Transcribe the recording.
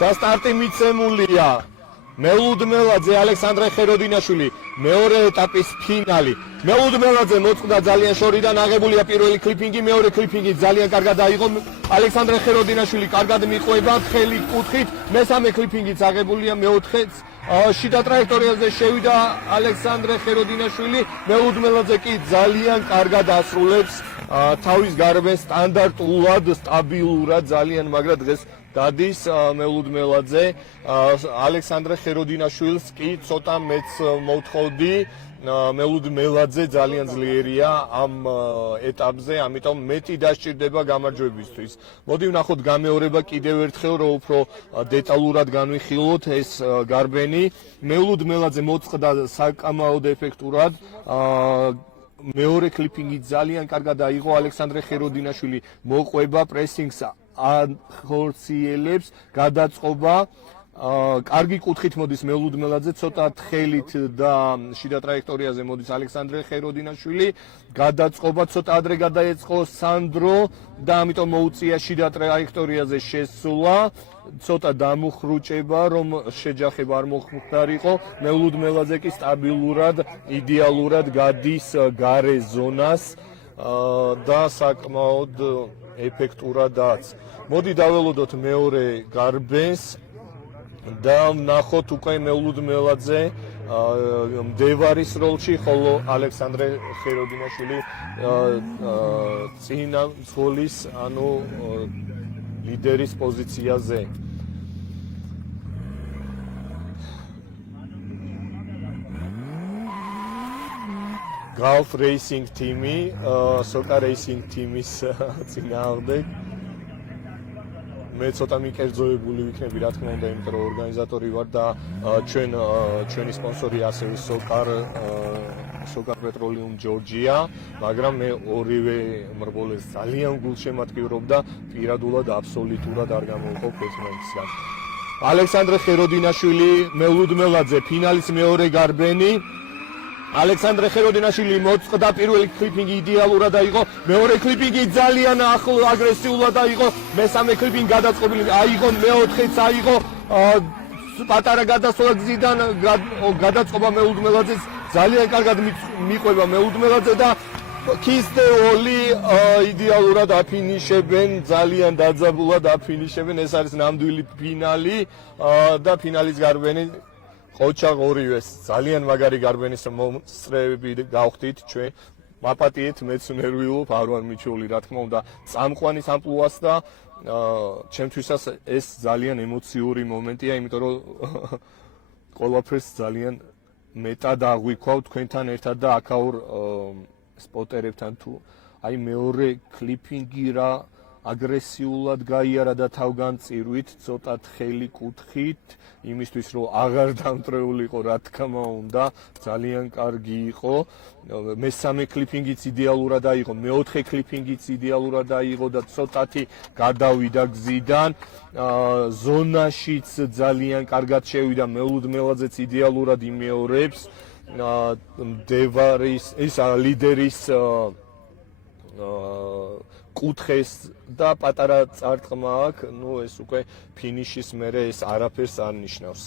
და სტარტი მიცემულია მელუდმელაძე ალექსანდრე ხეროდინაშვილი მეორე ეტაპის ფინალი. მელუდმელაძე მოწყდა ძალიან შორიდან აღებულია პირველი კლიპინგი, მეორე კლიპინგი ძალიან კარგად აიღო. ალექსანდრე ხეროდინაშვილი კარგად მიყვება ხელი კუთხით, მესამე კლიპინგიც აღებულია მეოთხეც შიდა ტრაექტორიაზე შევიდა ალექსანდრე ხეროდინაშვილი. მელუდმელაძე კი ძალიან კარგად ასრულებს თავის გარბენს სტანდარტულად, სტაბილურად ძალიან, მაგრამ დღეს დადის მელუდმელაძე ალექსანდრე ხეროდინაშვილს კი ცოტა მეც მოვთხოვდი. მელუდმელაძე ძალიან ძლიერია ამ ეტაპზე, ამიტომ მეტი დასჭირდება გამარჯვებისთვის. მოდი ვნახოთ გამეორება კიდევ ერთხელ, რომ უფრო დეტალურად განვიხილოთ ეს გარბენი. მელუდმელაძე მოწყდა საკამაოდ ეფექტურად. მეორე კლიპინგი ძალიან კარგად აიღო, ალექსანდრე ხეროდინაშვილი მოყვება პრესინგს ახორციელებს, გადაწყობა კარგი კუთხით მოდის მელუდმელაძე, ცოტა თხელით და შიდა ტრაექტორიაზე მოდის ალექსანდრე ხეროდინაშვილი, გადაწყობა ცოტა ადრე გადაეწყო სანდრო და ამიტომ მოუწია შიდა ტრაექტორიაზე შესვლა, ცოტა დამუხრუჭება, რომ შეჯახება არ მოხდარიყო. მელუდმელაძე კი სტაბილურად, იდეალურად გადის გარე ზონას და საკმაოდ ეფექტურადაც. მოდი დაველოდოთ მეორე გარბენს და ვნახოთ უკვე მელუდმელაძე მდევარის როლში, ხოლო ალექსანდრე ხეროდინაშვილი წინა მძღოლის, ანუ ლიდერის პოზიციაზე. Gulf Racing Team-ი, Soka Racing Team-ის წინააღმდეგ. მე ცოტა მიკერძოებული ვიქნები, რა თქმა უნდა, იმიტომ რომ ორგანიზატორი ვარ და ჩვენი სპონსორი ასევე Soka Petroleum Georgia, მაგრამ მე ორივე მრბოლეს ძალიან გულშემატკივრობ და პირადულად აბსოლუტურად არ გამოვყოფ ერთმანეთისგან. ალექსანდრე ხეროდინაშვილი, მელუდმელაძე, ფინალის მეორე გარბენი. ალექსანდრე ხეროდინაშვილი მოწყდა პირველი კლიპინგი იდეალურად აიღო, მეორე კლიპინგი ძალიან აგრესიულად აიღო, მესამე კლიპინგი გადაწყობილი აიღო, მეოთხეც აიღო, პატარა გადასვლა გზიდან გადაწყობა მელუდმელაძეს, ძალიან კარგად მიყვება მელუდმელაძე და ქისტეული იდეალურად აფინიშებენ, ძალიან დაძაბულად აფინიშებენ. ეს არის ნამდვილი ფინალი და ფინალის გარბენი ყოჩაღ ორივეს. ძალიან მაგარი გარბენის მომსწრეები გავხდით ჩვენ. მაპატიეთ, მეც ნერვიულობ, არ ვარ მიჩეული, რა თქმა უნდა, წამყვანის ამპლუას და ჩემთვისაც ეს ძალიან ემოციური მომენტია, იმიტომ რომ ყველაფერს ძალიან მეტად აღვიქვავ თქვენთან ერთად და აქაურ სპოტერებთან თუ აი მეორე კლიპინგი რა აგრესიულად გაიარა და თავგანწირვით, ცოტა თხელი კუთხით, იმისთვის რომ აღარ დამტრეულიყო, რა თქმა უნდა, ძალიან კარგი იყო. მესამე კლიპინგიც იდეალურად აიღო, მეოთხე კლიპინგიც იდეალურად აიღო და ცოტათი გადავიდა გზიდან. ზონაშიც ძალიან კარგად შევიდა, მელუდმელაძეც იდეალურად იმეორებს. მდევარის, ის ლიდერის კუთხეს და პატარა წარტყმა აქვს, ეს უკვე ფინიშის მერე ეს არაფერს არ ნიშნავს.